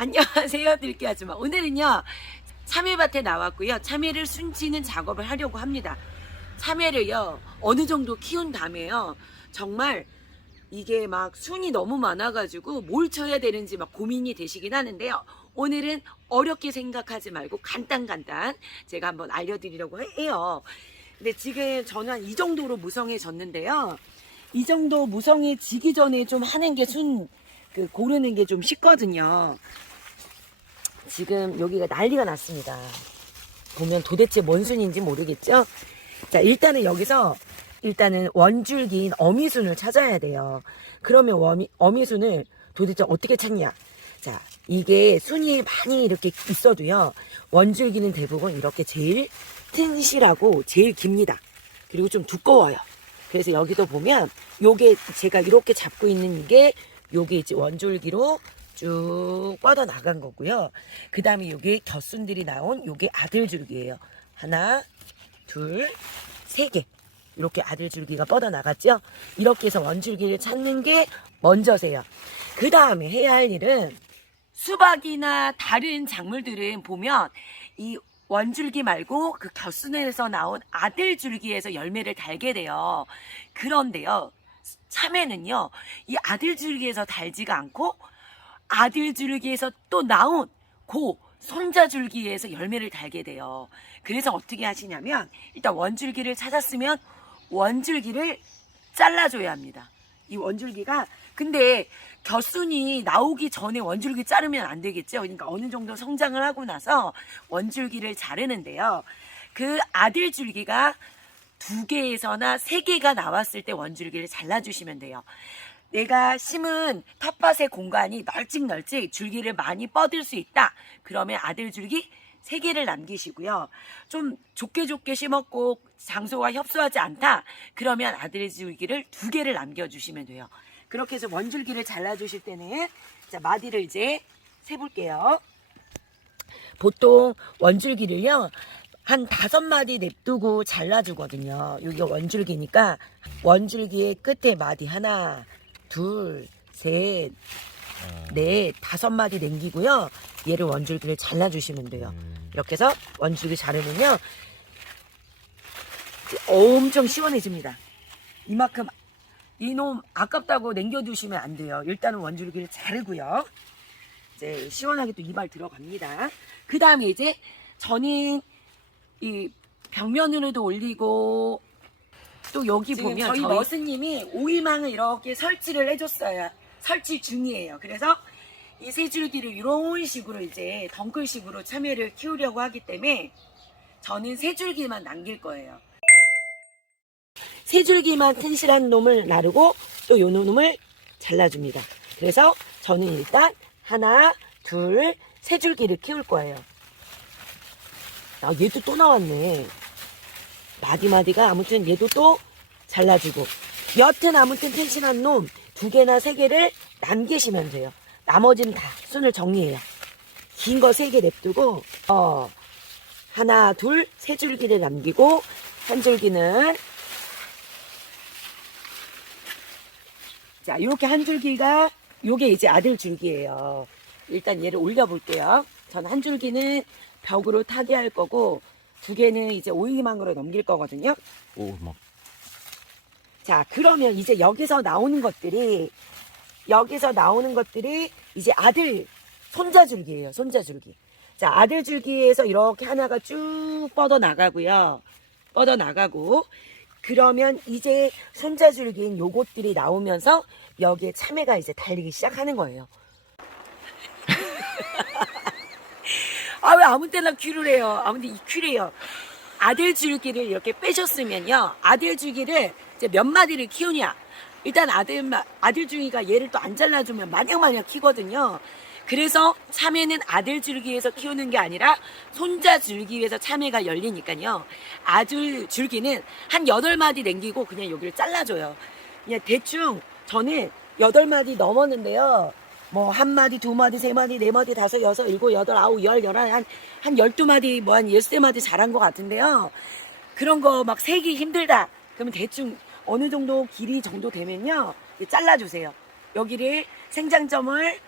안녕하세요, 들깨 아줌마. 오늘은요, 참외밭에 나왔고요. 참외를 순치는 작업을 하려고 합니다. 참외를요, 어느 정도 키운 다음에요, 정말 이게 막 순이 너무 많아가지고 뭘 쳐야 되는지 막 고민이 되시긴 하는데요. 오늘은 어렵게 생각하지 말고 간단간단 제가 한번 알려드리려고 해요. 근데 지금 저는 한 이 정도로 무성해졌는데요. 이 정도 무성해지기 전에 좀 하는 게 고르는 게 좀 쉽거든요. 지금 여기가 난리가 났습니다. 보면 도대체 뭔 순인지 모르겠죠? 자, 일단은 원줄기인 어미순을 찾아야 돼요. 그러면 어미순을 도대체 어떻게 찾냐? 자, 이게 순이 많이 이렇게 있어도요, 원줄기는 대부분 이렇게 제일 튼실하고 제일 깁니다. 그리고 좀 두꺼워요. 그래서 여기도 보면 요게 제가 이렇게 잡고 있는 요게 이제 원줄기로 쭉 뻗어 나간 거고요. 그 다음에 요게 겨순들이 나온 요게 아들줄기예요. 하나, 둘, 세 개. 이렇게 아들줄기가 뻗어 나갔죠. 이렇게 해서 원줄기를 찾는 게 먼저세요. 그 다음에 해야 할 일은, 수박이나 다른 작물들은 보면 이 원줄기 말고 그 겨순에서 나온 아들줄기에서 열매를 달게 돼요. 그런데요, 참외는요, 이 아들줄기에서 달지가 않고 아들줄기에서 또 나온 손자줄기에서 열매를 달게 돼요. 그래서 어떻게 하시냐면, 일단 원줄기를 찾았으면 원줄기를 잘라줘야 합니다. 이 원줄기가, 근데 겨순이 나오기 전에 원줄기 자르면 안 되겠죠. 그러니까 어느 정도 성장을 하고 나서 원줄기를 자르는데요. 그 아들줄기가 2개에서나 3개가 나왔을 때 원줄기를 잘라주시면 돼요. 내가 심은 텃밭의 공간이 널찍널찍 줄기를 많이 뻗을 수 있다. 그러면 아들줄기 3개를 남기시고요. 좀 좁게 심었고 장소가 협소하지 않다. 그러면 아들줄기를 2개를 남겨주시면 돼요. 그렇게 해서 원줄기를 잘라주실 때는, 자, 마디를 이제 세볼게요. 보통 원줄기를요, 한 5마디 냅두고 잘라주거든요. 여기가 원줄기니까 원줄기의 끝에 마디 하나, 둘, 셋, 넷, 5마디 남기고요. 얘를 원줄기를 잘라주시면 돼요. 이렇게 해서 원줄기 자르면요, 엄청 시원해집니다. 이만큼, 이놈 아깝다고 남겨두시면 안 돼요. 일단은 원줄기를 자르고요. 이제 시원하게 또 이발 들어갑니다. 그 다음에 이제 저는 이 벽면으로도 올리고, 또 여기 보면 저희 머스님이 오이망을 이렇게 설치를 해줬어요. 설치 중이에요. 그래서 이 세 줄기를 이런 식으로 이제 덩클식으로 참외를 키우려고 하기 때문에 저는 세 줄기만 남길 거예요. 세 줄기만 튼실한 놈을 나르고 또 요 놈을 잘라줍니다. 그래서 저는 일단 하나, 둘, 세 줄기를 키울 거예요. 아, 얘도 또 나왔네. 마디마디가 아무튼 얘도 또 잘라주고, 여튼 아무튼 튼실한 놈 2개나 3개를 남기시면 돼요. 나머지는 다 순을 정리해요. 긴 거 3개 냅두고 하나, 둘, 세 줄기를 남기고, 한 줄기는, 자, 이렇게 한 줄기가 요게 이제 아들 줄기예요. 일단 얘를 올려 볼게요. 전 한 줄기는 벽으로 타게 할 거고 2개는 이제 오이망으로 넘길 거거든요. 자, 그러면 이제 여기서 나오는 것들이 이제 손자줄기예요. 손자줄기. 자, 아들줄기에서 이렇게 하나가 쭉 뻗어 나가고요. 뻗어 나가고, 그러면 이제 손자줄기인 요것들이 나오면서 여기에 참외가 이제 달리기 시작하는 거예요. 아, 왜 아무 때나 큐를 해요? 아무튼 이 큐래요. 아들줄기를 이렇게 빼셨으면요, 아들줄기를 이제 몇 마디를 키우냐. 일단 아들줄기가 얘를 또 안 잘라주면 마냥 키거든요. 그래서 참외는 아들줄기에서 키우는 게 아니라 손자줄기에서 참외가 열리니까요. 아들줄기는 한 8마디 남기고 그냥 여기를 잘라줘요. 그냥 대충 저는 8마디 넘었는데요. 뭐 1마디, 2마디, 3마디, 4마디, 5, 6, 7, 8, 9, 10, 11, 한 12마디, 뭐 한 13마디 자란 것 같은데요. 그런 거 막 세기 힘들다. 그러면 대충 어느 정도 길이 정도 되면요, 잘라주세요. 여기를 생장점을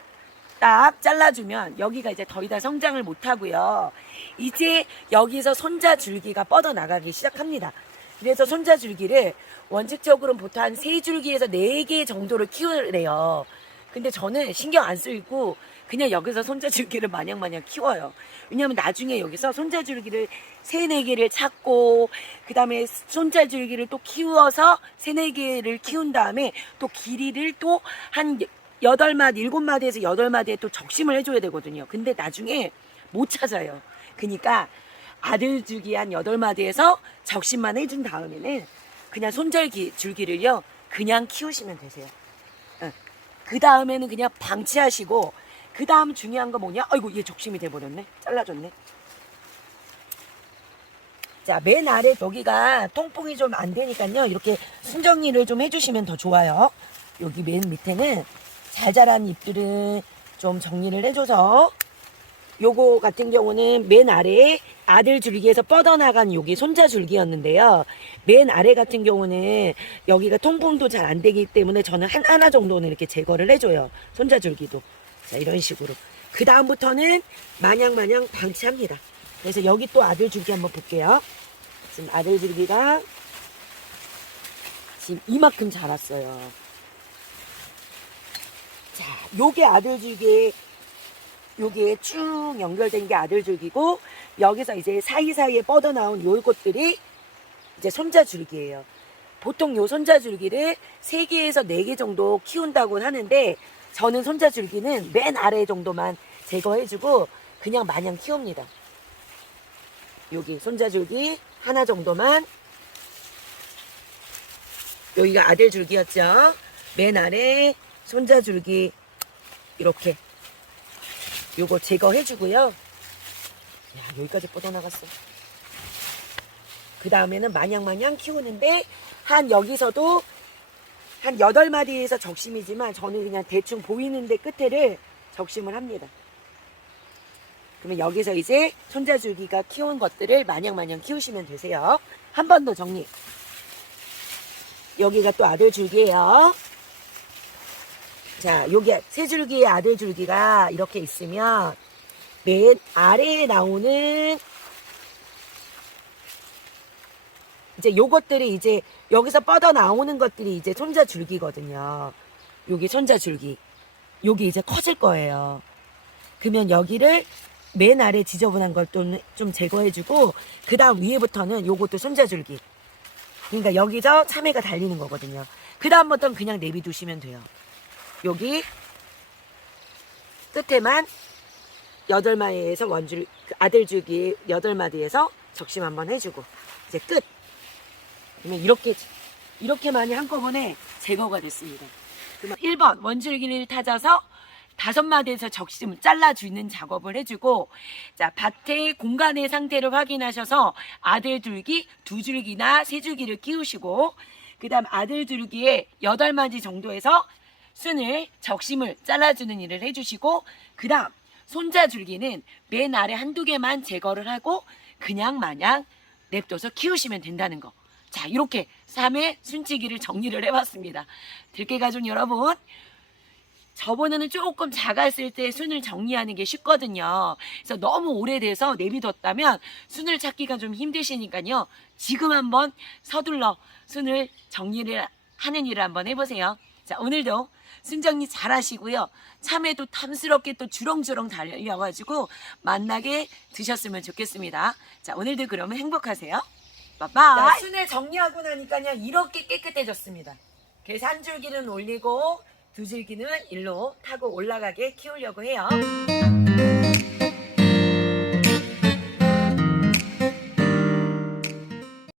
딱 잘라주면 여기가 이제 더 이상 성장을 못하고요. 이제 여기서 손자줄기가 뻗어나가기 시작합니다. 그래서 손자줄기를 원칙적으로는 보통 한 3줄기에서 4개 정도를 키우래요. 근데 저는 신경 안 쓰이고 그냥 여기서 손자줄기를 마냥 키워요. 왜냐면 나중에 여기서 손자줄기를 3-4개를 찾고 그 다음에 손자줄기를 또 키워서 3-4개를 키운 다음에 또 길이를 또 한 8마디, 7마디에서 8마디에 또 적심을 해줘야 되거든요. 근데 나중에 못 찾아요. 그러니까 아들줄기 한 8마디에서 적심만 해준 다음에는 그냥 손자줄기를요 그냥 키우시면 되세요. 그 다음에는 그냥 방치하시고, 그 다음 중요한 거 뭐냐? 아이고, 얘 적심이 돼버렸네. 잘라줬네. 자, 맨 아래 여기가 통풍이 좀 안 되니까요. 이렇게 순정리를 좀 해주시면 더 좋아요. 여기 맨 밑에는 잘 자란 잎들은 좀 정리를 해줘서, 요거 같은 경우는 맨 아래에 아들 줄기에서 뻗어나간 여기 손자 줄기였는데요. 맨 아래 같은 경우는 여기가 통풍도 잘 안 되기 때문에 저는 하나 정도는 이렇게 제거를 해줘요. 손자 줄기도. 자, 이런 식으로. 그 다음부터는 마냥 방치합니다. 그래서 여기 또 아들 줄기 한번 볼게요. 지금 아들 줄기가 지금 이만큼 자랐어요. 자, 요게 아들 줄기. 요게 쭉 연결된 게 아들줄기고, 여기서 이제 사이사이에 뻗어나온 요것들이 이제 손자줄기예요. 보통 요 손자줄기를 3개에서 4개 정도 키운다고 하는데, 저는 손자줄기는 맨 아래 정도만 제거해주고 그냥 마냥 키웁니다. 여기 손자줄기 하나 정도만, 여기가 아들줄기였죠. 맨 아래 손자줄기 이렇게 요거 제거해주고요. 야, 여기까지 뻗어나갔어. 그 다음에는 마냥 키우는데, 여기서도 한 8마디에서 적심이지만 저는 그냥 대충 보이는데 끝에를 적심을 합니다. 그러면 여기서 이제 손자줄기가 키운 것들을 마냥 키우시면 되세요. 한 번 더 정리. 여기가 또 아들줄기예요. 자, 여기 3줄기의 아들줄기가 이렇게 있으면 맨 아래에 나오는 이제 요것들이 이제 여기서 뻗어 나오는 것들이 이제 손자줄기거든요. 여기 손자줄기. 여기 이제 커질 거예요. 그러면 여기를 맨 아래 지저분한 걸 좀 제거해주고, 그 다음 위에부터는 요것도 손자줄기. 그러니까 여기서 참외가 달리는 거거든요. 그 다음부터는 그냥 내비두시면 돼요. 여기 끝에만 8마디에서 아들줄기 8마디에서 적심 한번 해주고 이제 끝. 그러면 이렇게 많이 한꺼번에 제거가 됐습니다. 그러면 1번 원줄기를 타져서 5마디에서 적심 잘라주는 작업을 해주고, 자, 밭의 공간의 상태를 확인하셔서 아들줄기 2줄기나 3줄기를 키우시고, 그 다음 아들줄기에 8마디 정도에서 순을 적심을 잘라주는 일을 해주시고, 그 다음 손자줄기는 맨 아래 1-2개만 제거를 하고 그냥 마냥 냅둬서 키우시면 된다는 거. 자, 이렇게 3회 순치기를 정리를 해봤습니다. 들깨가족 여러분, 저번에는 조금 작았을 때 순을 정리하는 게 쉽거든요. 그래서 너무 오래돼서 내비뒀다면 순을 찾기가 좀 힘드시니까요. 지금 한번 서둘러 순을 정리를 하는 일을 한번 해보세요. 자, 오늘도 순정리 잘 하시고요. 참외도 탐스럽게 또 주렁주렁 달려가지고 맛나게 드셨으면 좋겠습니다. 자, 오늘도 그러면 행복하세요. 빠빠이. 자, 순을 정리하고 나니까요, 이렇게 깨끗해졌습니다. 그래서 1줄기는 올리고 2줄기는 일로 타고 올라가게 키우려고 해요.